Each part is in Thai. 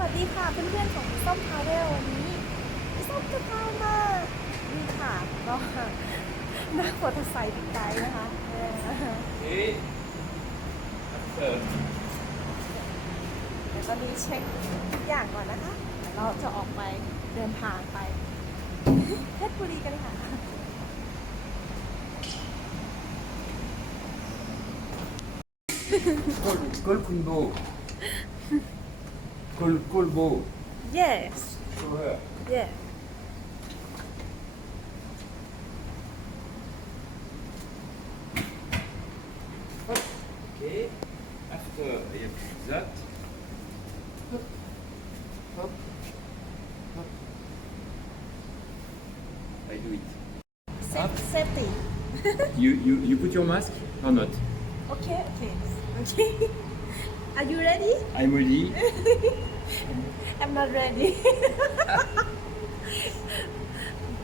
วัสดีค่ะเพื่อนๆของส้มพาเวลวันนี้ส้มจะพามานี่ค่ะก็นั่งมอเตอร์ไซค์บิ๊กไบค์นะคะเออ Okay. After. เดี๋ยวตอนนี้เช็คทุกอย่างก่อนนะคะเดี๋ยวเราจะออกไปเดินทางไปเพชรบุรีกันค่ะ Col, col Col, Colbo. yes her. yeah Okay. After I have that. Hop. Hop. Hop. I do it. Safe- safety You, you, you put your mask or not? okay okay okay are you ready? I'm ready. I'm not ready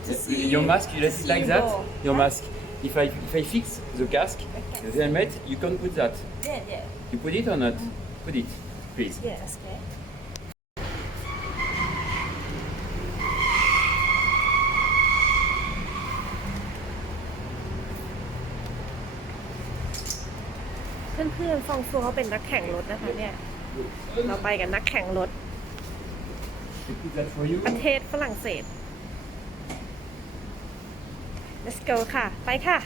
To see- your mask, you let to it see like you that. go. Your Yeah. mask. If I if I fix the cask, Okay. the helmet, you can put that. yeah yeah You put it or not? Put it, please. yes okay เพื่อนๆฟองฟัวเขาเป็นนักแข่งรถนะคะเนี่ย เราไปกับนักแข่งรถ ประเทศฝรั่งเศส let's go ค่ะ ไปค่ะ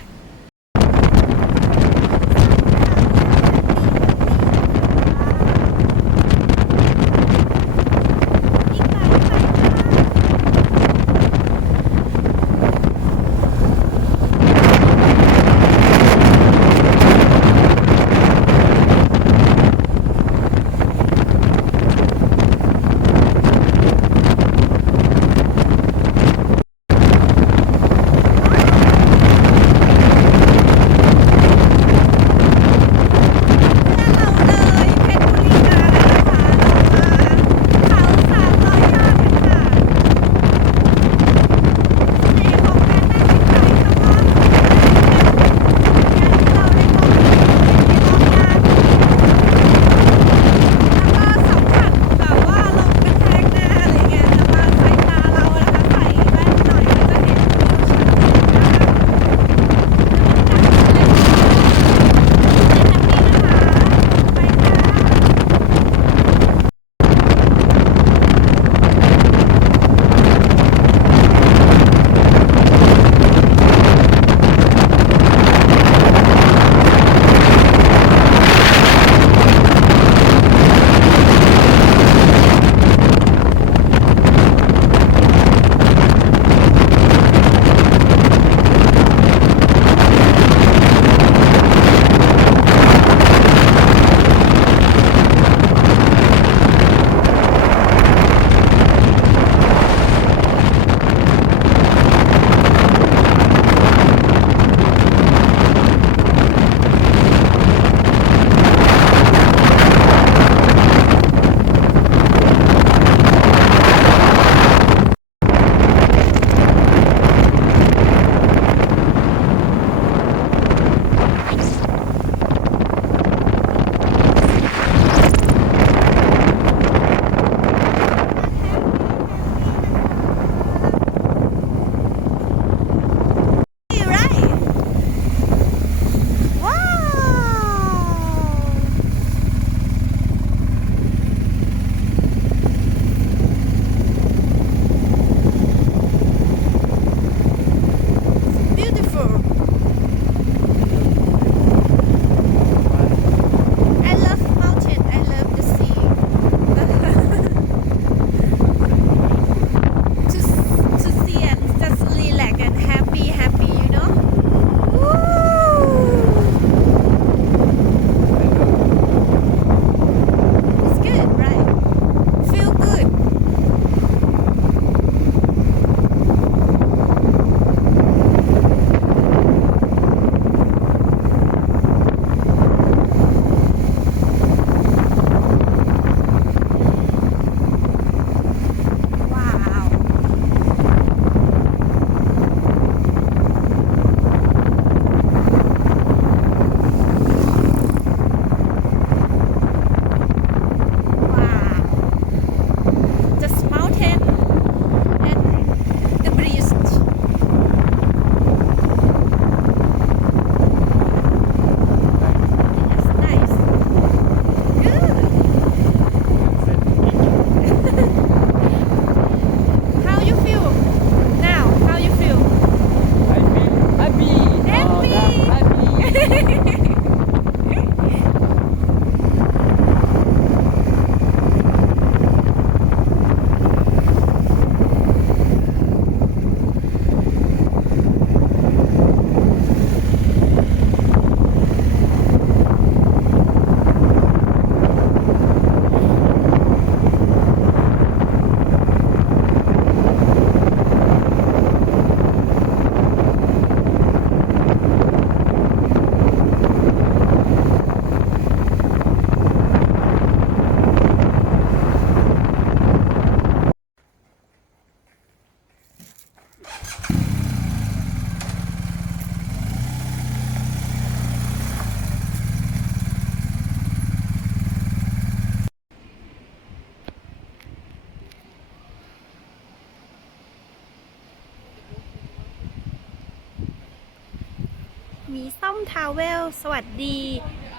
มีซ่อมทาวเวล สวัสดี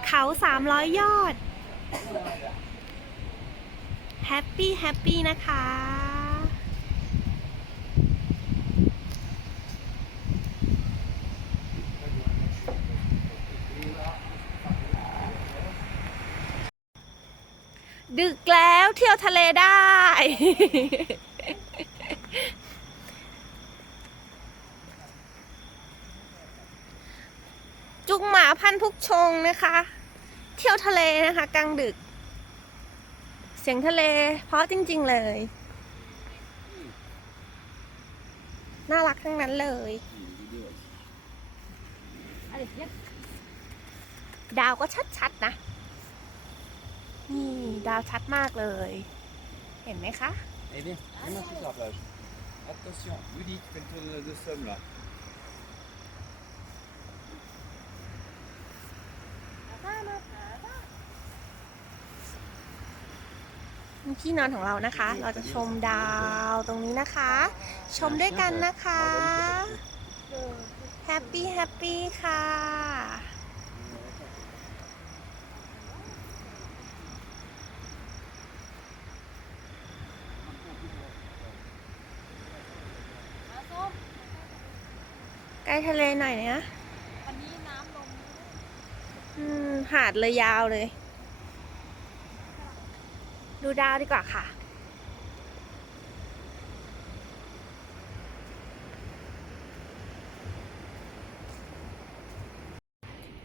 เขาสามร้อยยอด แฮปปี้ แฮปปี้ นะคะ ดึกแล้วเที่ยวทะเลได้ จุงหมาพันธุ์พุกชงนะคะ เที่ยวทะเลนะคะกลางดึก เสียงทะเล เพราะจริง ๆเลย น่ารักทั้งนั้นเลย ดาวก็ชัดๆนะ นี่ดาวชัดมากเลย เห็นไหมคะ Allez, viens, viens sur la plage. Attention, Woody, tu fais le tour de, de somme là. ที่นอนของเรานะคะ เราจะชมดาวตรงนี้นะคะ ชมด้วยกันนะคะแฮปปี้แฮปปี้ค่ะ ใกล้ทะเลหน่อยนะวันนี้น้ำลง อืม หาดเลยยาวเลย ดูดาวดีกว่าค่ะ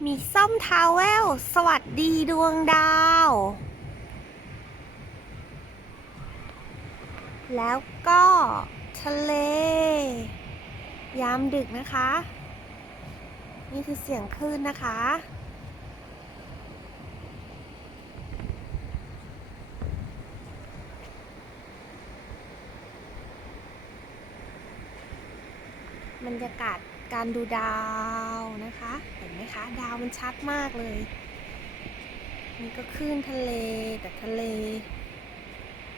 มีส้มทาวเวล สวัสดีดวงดาว แล้วก็ทะเล ยามดึกนะคะ นี่คือเสียงคลื่นนะคะ รรยากาศการดูดาวนะคะ เห็นไหมคะ ดาวมันชัดมากเลยนี่ก็คลื่นทะเลแต่ทะเล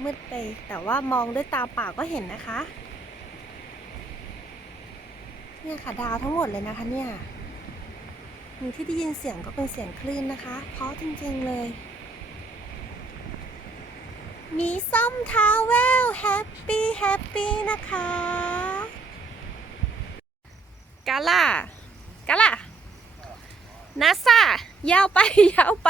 มืดไป แต่ว่ามองด้วยตาเปล่าก็เห็นนะคะ เนี่ยค่ะดาวทั้งหมดเลยนะคะเนี่ยมีที่ได้ยินเสียงก็เป็นเสียงคลื่นนะคะ เพราะจริงๆเลย มีส้มทาวเวลแฮปปี้แฮปปี้นะคะ กาล่ากาล่านาซายาวไป ยาวไป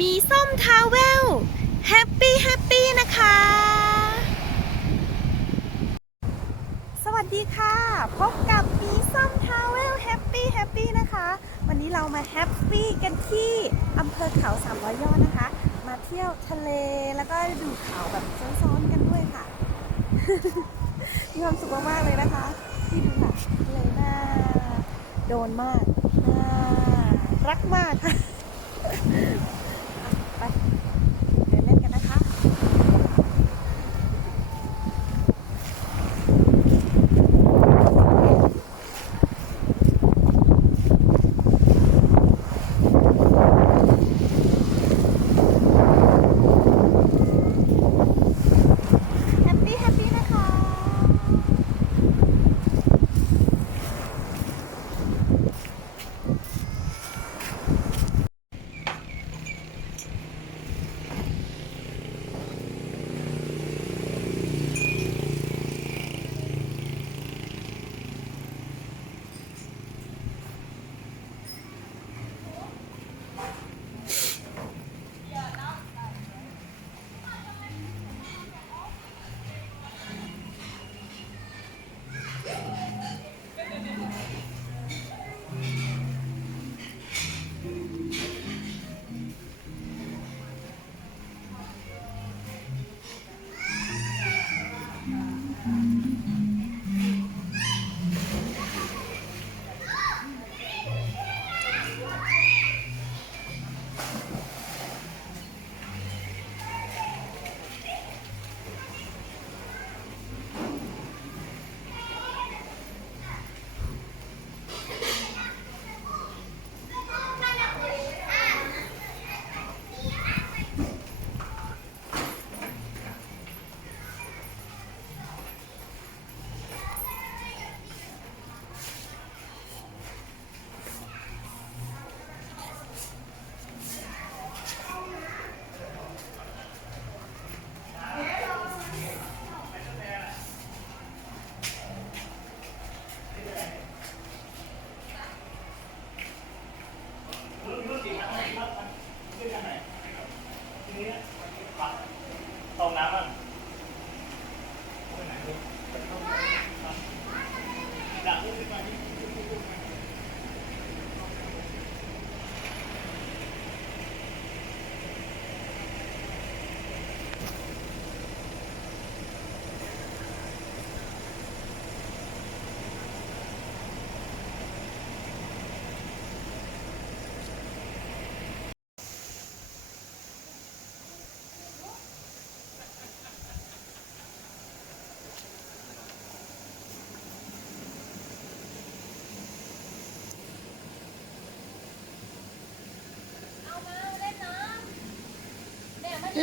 มี ส้มทาวเวลแฮปปี้แฮปปี้นะคะ สวัสดีค่ะ พบกับมีส้มทาวเวลแฮปปี้แฮปปี้นะคะ วันนี้เรามาแฮปปี้กันที่อำเภอเขาสามร้อยยอดนะคะ มาเที่ยวทะเลแล้วก็ดูเขาแบบซ้อนๆกันด้วยค่ะ มีความสุขมากๆเลยนะคะที่ดูค่ะเลน่าโดนมากน่ารักมากค่ะ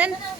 ำ